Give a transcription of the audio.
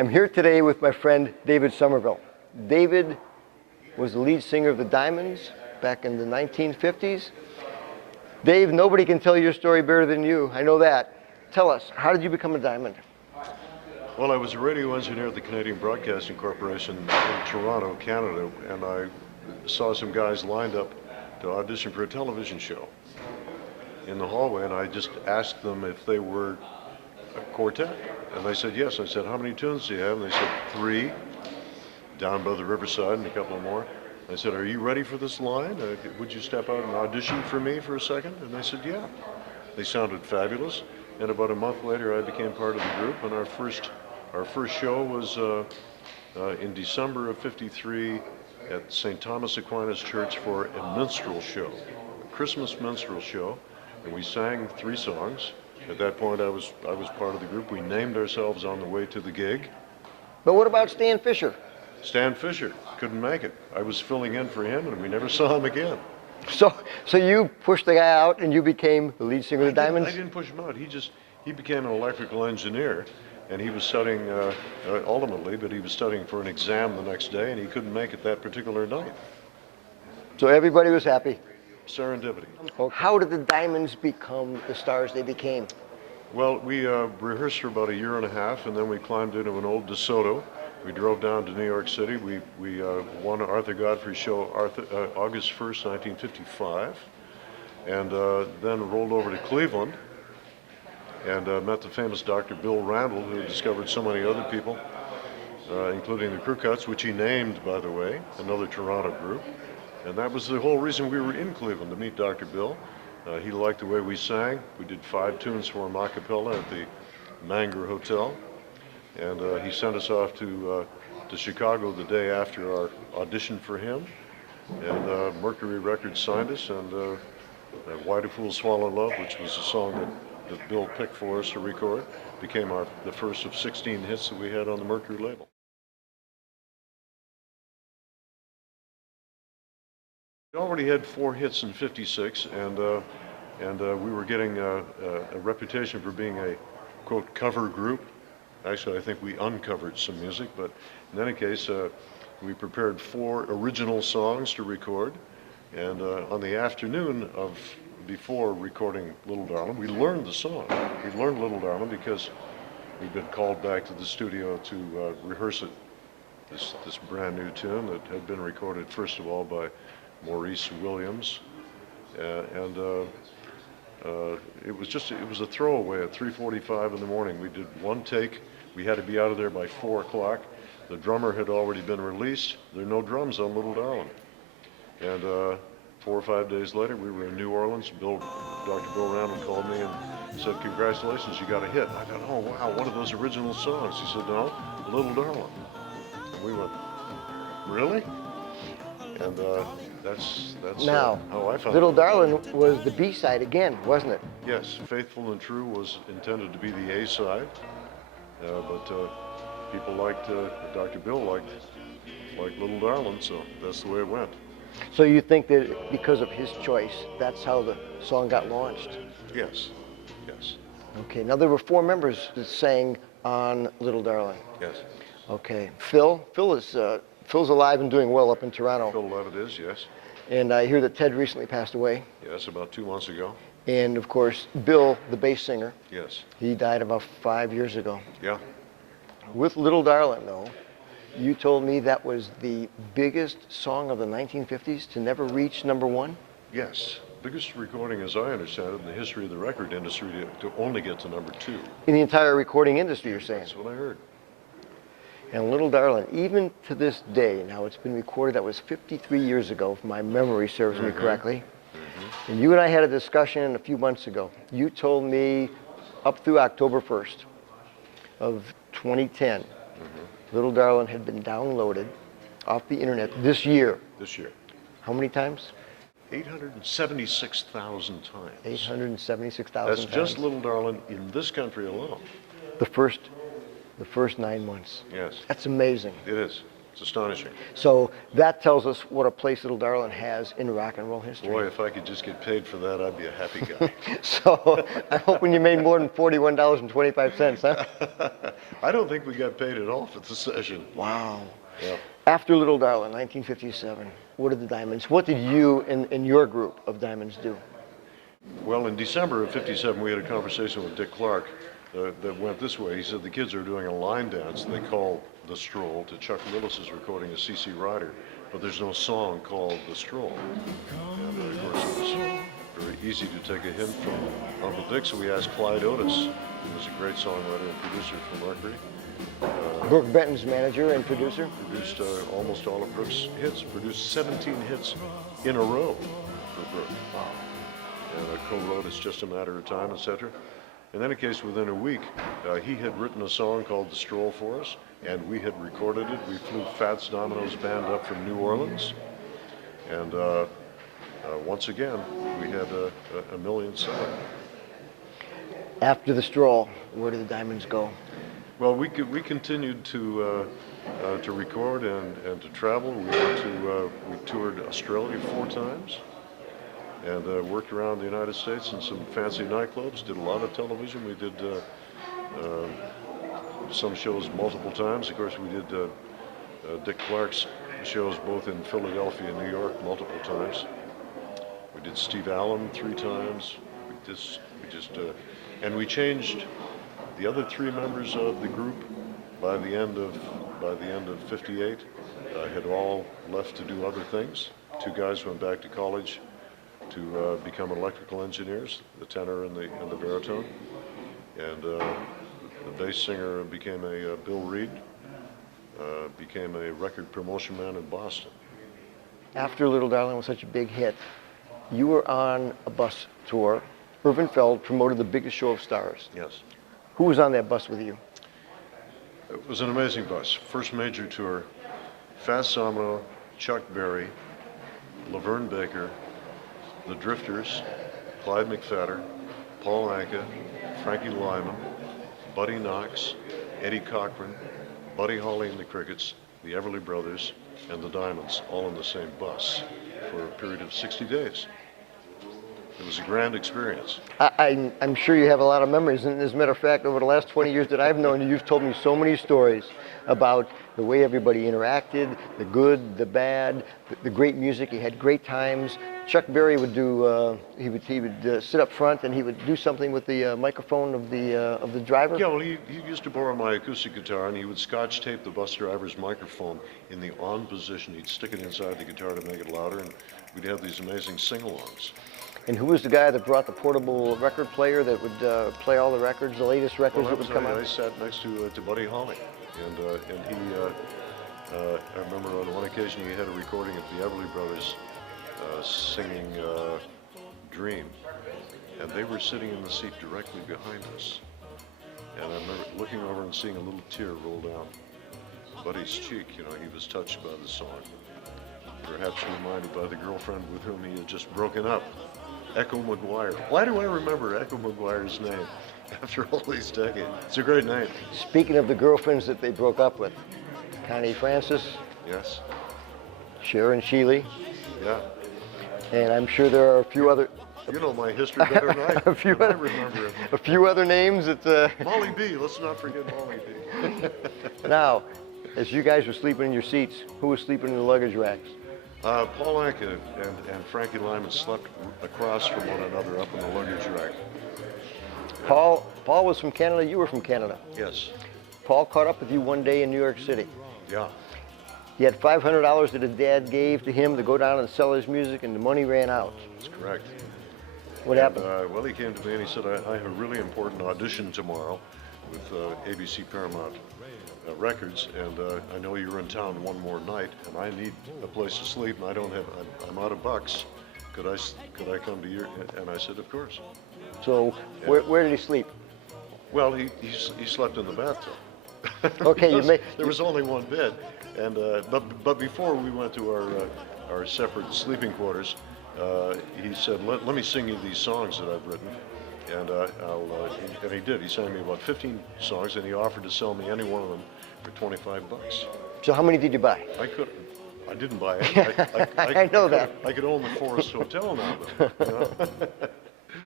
I'm here today with my friend David Somerville. David was the lead singer of the Diamonds back in the 1950s. Dave, nobody can tell your story better than you. I know that. Tell us, how did you become a Diamond? Well, I was a radio engineer at the Canadian Broadcasting Corporation in Toronto, Canada, and I saw some guys lined up to audition for a television show in the hallway, and I just asked them if they were a quartet. And they said yes. I said, how many tunes do you have? And they said 3, Down by the Riverside, and a couple more. I said, are you ready for this line? Would you step out and audition for me for a second? And they said, yeah. They sounded fabulous. And about a month later, I became part of the group, and our first show was in December of '53 at St. Thomas Aquinas Church for a minstrel show, a Christmas minstrel show, and we sang 3 songs. At that point, I was part of the group. We named ourselves on the way to the gig. But what about Stan Fisher? Stan Fisher couldn't make it. I was filling in for him, and we never saw him again. So you pushed the guy out, and you became the lead singer of the Diamonds? I didn't push him out. He became an electrical engineer, and he was studying ultimately, but he was studying for an exam the next day, and he couldn't make it that particular night. So everybody was happy. Serendipity. How did the Diamonds become the stars they became? Well, we rehearsed for about a year and a half, and then we climbed into an old DeSoto. We drove down to New York City. We won Arthur Godfrey's show August 1st, 1955, and then rolled over to Cleveland and met the famous Dr. Bill Randall, who discovered so many other people, including the Crew Cuts, which he named, by the way, another Toronto group. And that was the whole reason we were in Cleveland, to meet Dr. Bill. He liked the way we sang. We did 5 tunes for him a cappella at the Manger Hotel. And he sent us off to Chicago the day after our audition for him. And Mercury Records signed us, and Why Do Fools Fall in Love, which was a song that Bill picked for us to record, became the first of 16 hits that we had on the Mercury label. We already had 4 hits in '56, and we were getting a reputation for being a, quote, cover group. Actually, I think we uncovered some music, but in any case, we prepared 4 original songs to record, and on the afternoon before recording Little Darling, we learned the song. We learned Little Darling because we'd been called back to the studio to rehearse it, this brand new tune that had been recorded first of all by Maurice Williams, and it was a throwaway at 3:45 in the morning. We did 1 take. We had to be out of there by 4 o'clock. The drummer had already been released. There are no drums on Little Darling. And 4 or 5 days later, we were in New Orleans. Dr. Bill Randall called me and said, congratulations, you got a hit. I thought, oh wow, one of those original songs. He said, no, Little Darling. And we went, really? And that's now, how I found Little it. Darling was the B-side again, wasn't it? Yes, Faithful and True was intended to be the A-side, but people liked, Dr. Bill liked Little Darling, so that's the way it went. So you think that because of his choice, that's how the song got launched? Yes, yes. Okay, now there were 4 members that sang on Little Darling. Yes. Okay, Phil's alive and doing well up in Toronto. Phil Levitt is, yes. And I hear that Ted recently passed away. Yes, about 2 months ago. And of course, Bill, the bass singer. Yes. He died about 5 years ago. Yeah. With Little Darling, though, you told me that was the biggest song of the 1950s to never reach #1? Yes. Biggest recording, as I understand it, in the history of the record industry to only get to #2. In the entire recording industry, you're saying? That's what I heard. And Little Darling, even to this day, now it's been recorded, that was 53 years ago, if my memory serves me correctly. And you and I had a discussion a few months ago. You told me up through October 1st of 2010, Little Darling had been downloaded off the internet this year. This year. How many times? 876,000 times. 876,000 That's times. just Little Darling in this country alone. The first 9 months. Yes. That's amazing. It is. It's astonishing. So that tells us what a place Little Darling has in rock and roll history. Boy, if I could just get paid for that, I'd be a happy guy. So I'm hoping you made more than $41.25, huh? I don't think we got paid at all for the session. Wow. Yeah. After Little Darling, 1957, what did the Diamonds, what did you and your group of Diamonds do? Well, in December of '57, we had a conversation with Dick Clark that went this way. He said the kids are doing a line dance they call The Stroll to Chuck Willis's recording of C.C. Ryder, but there's no song called The Stroll. And of course, it was very easy to take a hint from Uncle Dick, so we asked Clyde Otis, who was a great songwriter and producer for Mercury. Brooke Benton's manager and producer. Produced almost all of Brooke's hits, produced 17 hits in a row for Brooke. And co-wrote It's Just a Matter of Time, etc. And then in case within a week, he had written a song called The Stroll for us, and we had recorded it. We flew Fats Domino's band up from New Orleans, and once again, we had a million selling. After The Stroll, where did the Diamonds go? Well, we continued to record and to travel. We toured Australia 4 times. And worked around the United States in some fancy nightclubs, did a lot of television. We did some shows multiple times. Of course, we did Dick Clark's shows both in Philadelphia and New York multiple times. We did Steve Allen 3 times. And we changed the other 3 members of the group by the end of '58. Had all left to do other things. 2 guys went back to college to become electrical engineers, the tenor and the baritone. And the bass singer became a Bill Reed, became a record promotion man in Boston. After Little Darling was such a big hit, you were on a bus tour. Irvin Feld promoted The Biggest Show of Stars. Yes. Who was on that bus with you? It was an amazing bus. First major tour, Fats Domino, Chuck Berry, Laverne Baker, The Drifters, Clyde McPhatter, Paul Anka, Frankie Lyman, Buddy Knox, Eddie Cochran, Buddy Holly and the Crickets, the Everly Brothers, and the Diamonds, all in the same bus for a period of 60 days. It was a grand experience. I'm sure you have a lot of memories. And as a matter of fact, over the last 20 years that I've known you, you've told me so many stories about the way everybody interacted, the good, the bad, the great music. You had great times. Chuck Berry would do, he would sit up front and he would do something with the microphone of the driver. Yeah, well, he used to borrow my acoustic guitar and he would scotch tape the bus driver's microphone in the on position. He'd stick it inside the guitar to make it louder, and we'd have these amazing sing-alongs. And who was the guy that brought the portable record player that would play all the records, the latest records that would come out? I sat next to Buddy Holly, and he, I remember on one occasion he had a recording of the Everly Brothers singing Dream, and they were sitting in the seat directly behind us. And I remember looking over and seeing a little tear roll down Buddy's cheek. You know, he was touched by the song, perhaps reminded by the girlfriend with whom he had just broken up. Echo McGuire. Why do I remember Echo McGuire's name after all these decades? It's a great name. Speaking of the girlfriends that they broke up with, Connie Francis, Yes. Sharon Sheely, Yeah. and I'm sure there are a few other You know my history better than I, A few than I other- remember it. a few other names that. Molly B. Let's not forget Molly B. Now, as you guys were sleeping in your seats, who was sleeping in the luggage racks? Paul Anka and Frankie Lyman slept across from one another up in the luggage rack. Paul was from Canada. You were from Canada. Yes. Paul caught up with you one day in New York City. Yeah. He had $500 that his dad gave to him to go down and sell his music, and the money ran out. That's correct. What happened? Well, he came to me and he said, I have a really important audition tomorrow with ABC Paramount Records, and I know you're in town one more night, and I need a place to sleep, and I'm out of bucks. Could I come to your? And I said, of course. So, Yeah. where did he sleep? Well, he slept in the bathtub. Okay, There was only one bed, and but before we went to our separate sleeping quarters, he said, let me sing you these songs that I've written, and and he did. He sang me about 15 songs, and he offered to sell me any one of them for $25. So how many did you buy? I didn't buy it. I know that. I could own the Forest Hotel now, though. You know?